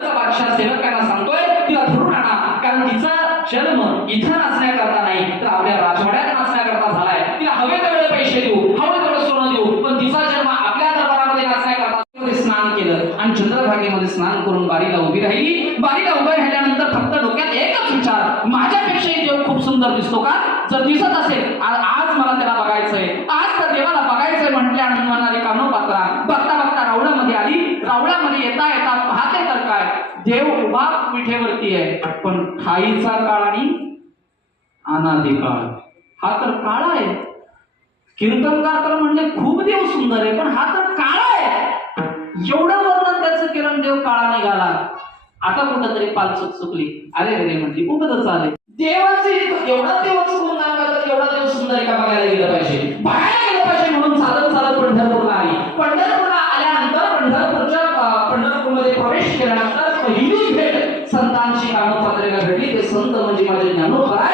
बादशाह सेवकांना सांगतोय तिला धरून आणा कारण तिचा जन्म इथं नाचण्याकरता नाही तर आपल्या राजवाड्यात नाचण्याकरता झालाय. तिला हवे तेवढे पैसे देऊ हवे तेवढं सोनं देऊ पण तिचा जन्म आपल्या दरबारामध्ये नाचण्याकरता स्नान केलं. आणि चंद्रभागेमध्ये स्नान करून बारीला उभी राहिली. बारीला उभ्या राहिल्यानंतर फक्त डोक्यात एकच विचार माझ्यापेक्षाही देव खूप सुंदर दिसतो का? जर दिसत असेल आज मला त्याला बघायचंय. आज त्या देवाला बघायचंय म्हटल्या म्हणणारे कानो पात्रा बघता बघता रावळामध्ये आली. रावळामध्ये येता येता पाहते तर काय? देव उभा पिठेवरती आहे. पण ठाईचा काळ आणि अनादी काळ. हा तर काळा आहे. कीर्तनकार तर म्हणजे खूप देव सुंदर आहे पण हा तर काळा आहे. एवढं वर्णन त्याचं किरण देव काळा निघाला. आता कुठंतरी पालचूक चुकली. अरे रे म्हणजे उगतच आले देवाचे एवढा देव करतात एवढा देव सुंदर आहे का बघायला गेलं पाहिजे? प्रवेश केल्यानंतर पहिली भेट संतांची कामपात्रेला घडली ते संत म्हणजे माझे ज्ञानोबा आहे